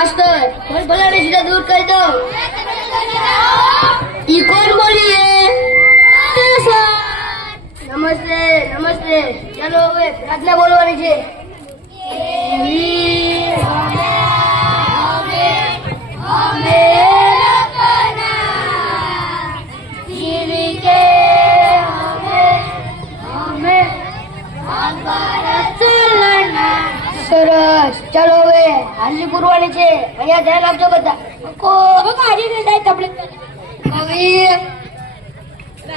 Master बोल भला ने सीधा दूर कर दो। ये कौन बोली है? नमस्ते नमस्ते। चलो હવે પ્રાર્થના બોલવાની છે। સરસ ચાલો હવે હાજરી પૂરવાની છે। અહીંયા ધ્યાન આપજો બધા।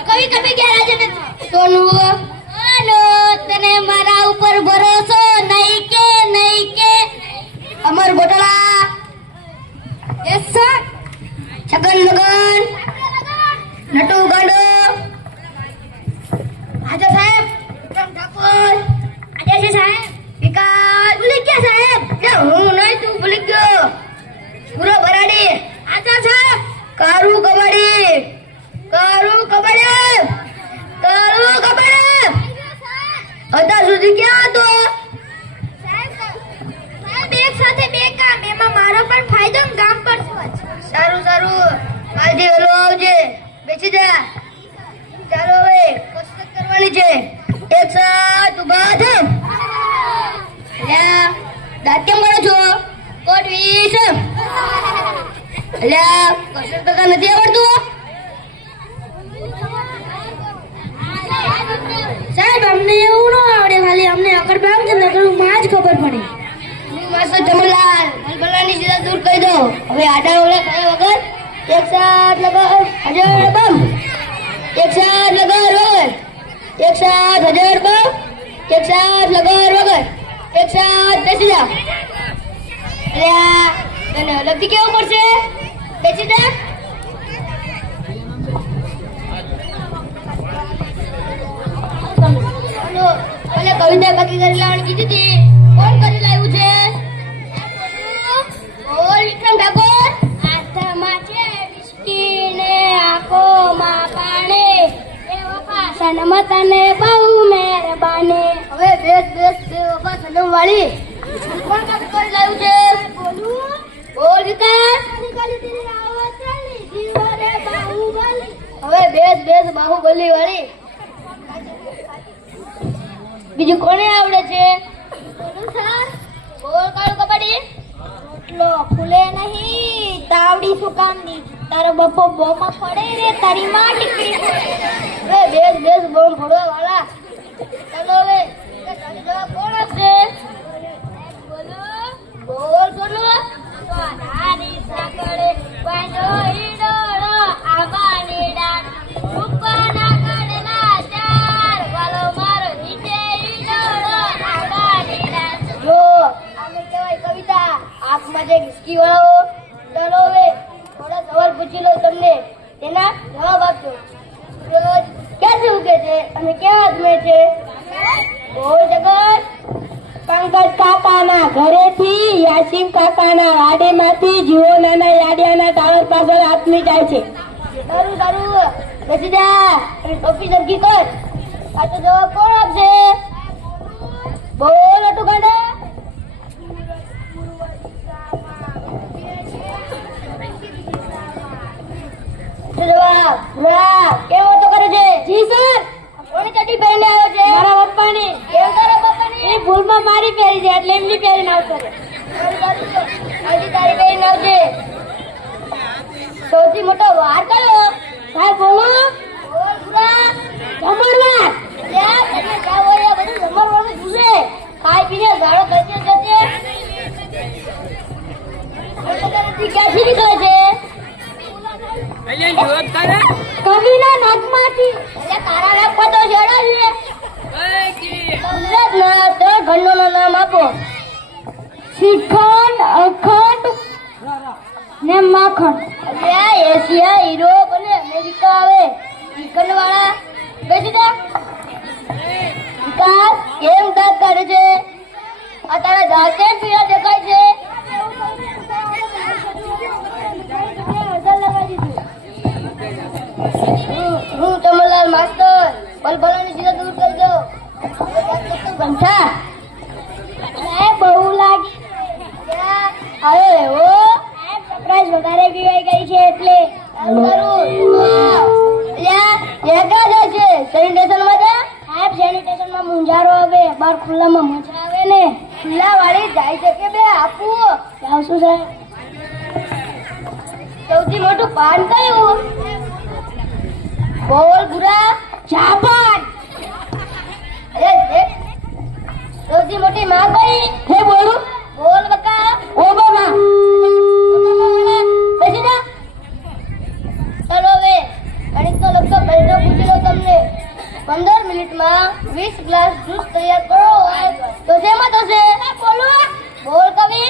કવિ કવિ ક્યાં રાજે સોનું તને મારા ઉપર ભરોસો નહીં કે અમર ગોટલા યસ સર છગન મગન નટુ ગાડો આજા સાહેબ વિક્રમ ઠાકોર આજા છે સાહેબ વિકાસ ભૂલી ગયા સાહેબ હું નહીં તું ભૂલી ગયો પૂરો બરાડી આજા સાહેબ કારું કબડ્ડી અત્યાર સુધી ક્યાં હતો સાહેબ એક સાથે બે કામ એમાં મારો પણ ફાયદો ને ગામ પર સારું કાલથી વહેલો આવજે બેસી જા। ચાલો હવે કસરત કરવાની છે। એક સાથ ઉભા થાવ દાંત કેમ કરો છો કોટ 20 અલ્યા કસરત કરતા નથી આવડતું સાહેબ અમને એવું ન આવડે ખાલી અમને અકડ બામ છે લગન માં જ ખબર પડે। હું માસ્ટર જમલાલ બલબલાની સીધા દૂર કરી દો। હવે આડા ઓલા કઈ વગર એક સાથ લગાવ હજાર બમ એક સાથ લગાવ વગર એક સાથ હજાર બમ એક સાથ લગાવ વગર એક સાથ બેસી જા। અલ્યા તને અલગથી કેવું પડશે બેસી જા। અને કવિતા બાકી કરી લાવવાની કીધી હતી કોણ કરી લાવ્યું છે બોલ વિક્રમ ઠાકોર હાથમાં છે બિસ્કી ને આંખોમાં પાણી એ વફા સનમ તને બહુ મહેરબાની। હવે બેસ બે વફા સનમ વાળી કોણ કરી લાવ્યું છે બોલ વિકાસ હવે બેસ બાહુબલી વાળી બીજું કોને આવડે છે બોલ કાળું કબડ્ડી રોટલો ફૂલે નહીં તાવડી શું કામની તારો બપ્પો બોમા પડે રે તારી માં ટીકડી બેસ બોમ ફોડવા વાળા। ચાલો હવે જવાબ કોણ આપશે બોલ બોલો તો નાની સાકળે બાંધો ઈડોળો આંબાની ડાળ રૂપાના કાઢેલા ચાર વાલો મારો નીચે ઈડોળો આંબાની ડાળ જો આને કહેવાય કવિતા આંખમાં જે ઘિસકી વાળો। ચાલો હવે થોડા સવાલ પૂછી લો તમને તેના જવાબ આપજો। ક્યાંથી ઉગે છે અને ક્યાં હાથમે છે બોલ જગત પંકજ કાકાના ઘરેથી યાસીમ કાકાના વાડેમાંથી જીવોનાના યાડિયાના ટાવર પાછળ હાથમી જાય છે। સારું બેસી જા અને ટોપી સરખી કર। આ તો જવાબ કોણ આપશે બોલ અટુ ગાડા જવાબ વાહ કેવો તો કરે છે જી સર કોની ચડ્ડી પહેરીને આવ્યો છે મારા પપ્પાની કેમ તારા પપ્પાની એ ભૂલમાં મારી પહેરી છે એટલે એમની પહેરીને આવતો છે આજે તારી પહેરીને આવજે। સૌથી મોટો વાર કયો સાહેબ બોલો બોલ પૂરા જમણવાર યાર તમે જાવ યાર બધું જમણવારનું જુએ ખાઈ પીને ગાળો કરજે ક્યાંથી નીકળે છે કવિના નાકમાંથી એટલે તારા નાક પર તો જેડો છે ગુજરાતના 3 ખંડોના નામ આપો શ્રીખંડ અખંડ ને માખણ। અરે એશિયા યુરોપ અને અમેરિકા આવે શ્રીખંડ વાળા બેસી જા। વિકાસ કેમ દાંત કાઢે છે આ તારા દાંત કેમ પીળા દેખાય છે હું જમલાલ માસ્ટર બલબલાની સીધા દૂર કરી દો। ઘંટા બહુ લાગી અરે ઓ વધારે પીવાઈ ગઈ છે એટલે કરું છે સેનિટેશનમાં જા સાહેબ સેનિટેશનમાં મુંજારો આવે બાર ખુલ્લામાં મજા આવે ને ખુલ્લા વાળી જાય છે કે બે આપવું આવશું સાહેબ સૌથી મોટું પાન કયું બોલ ગુરા જાપાન સૌથી મોટી માં કઈ હે બોલું બોલ બકા ઓબામા પછી ના ચલો હવે ગણિતનો લગતો પહેલો પૂછી લો તમને 15 મિનિટમાં 20 ગ્લાસ જ્યુસ તૈયાર કરો તો શેમાં થશે બોલો બોલ કવિ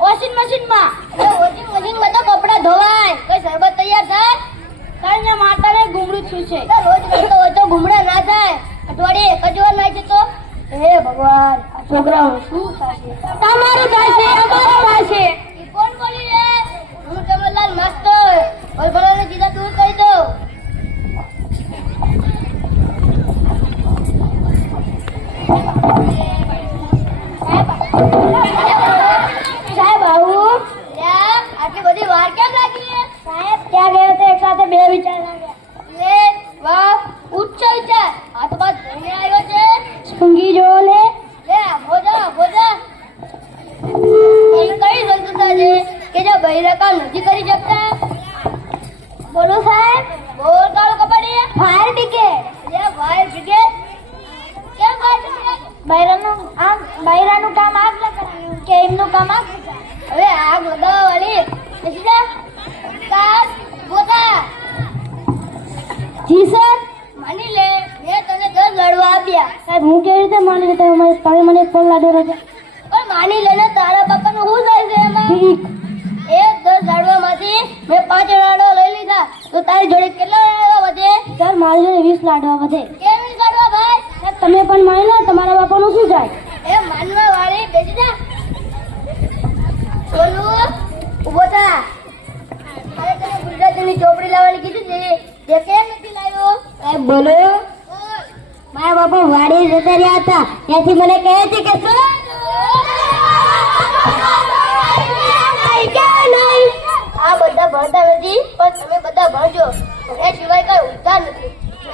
વોશિંગ મશીનમાં વોશિંગ મશીનમાં તો કપડા ધોવાય કોઈ શરબત તૈયાર થાય કાંઈ માતાને ગુમડું છું છે રોજ કરતો હોય તો ગુમડા ના થાય અઠવાડિયે એક જ વાર નાખે તો હે ભગવાન આ છોકરાઓ શું થશે તમારું થશે અમારું થશે ઈ કોણ બોલી રે હું કમલલાલ માસ્ટર ભલભલાને સીધા દૂર કરી દો સાહેબ આવું આટલી બધી વાર કેમ લાગી સાહેબ ત્યાં ગયો તો એક સાથે બે વિચાર લાગ્યા લે વાહ ઉચ્ચ વિચાર આ તો બાદ ભણીને આવ્યો છે સ્પુંગી જો લે લે ભોજા ભોજા કઈ સંસ્થા છે કે જે બૈરા કામ નથી કરી શકતા બોલો સાહેબ બોલ કાળો કબડ્ડી ફાયર બ્રિગેડ લે ફાયર બ્રિગેડ કેમ ફાયર બ્રિગેડ બૈરાનું કામ આગ લગાડવાનું કે એમનું કામ આગ હવે આગ લગાવવાની પછી જા કાસ બોતા જી સર માની લે મેં તને 10 લાડવા આપ્યા સાહેબ હું કેવી રીતે માની લેતા તમે મને એક પણ લાડવા નથી પણ માની લે ને તારા બાપાનું શું થાય છે એમાં ઠીક એક 10 લાડવામાંથી મેં 5 લાડવા લઈ લીધા તો તારી જોડે કેટલા લાડવા વધે સર મારી જોડે 20 લાડવા વધે કેમ 20 લાડવા ભાઈ સર તમે પણ માની લો તમારા બાપાનું શું જાય એ માનવા વાળી બેસી જા બોલું ઉભો થા અરે તને ગુજરાતીની ચોપડી લાવવાની કીધી છે તે કેમ નથી લાવ્યો સાહેબ બોલો મારા બાપા વાડી જતા રહ્યા હતા ત્યાંથી મને કહે છે કે સર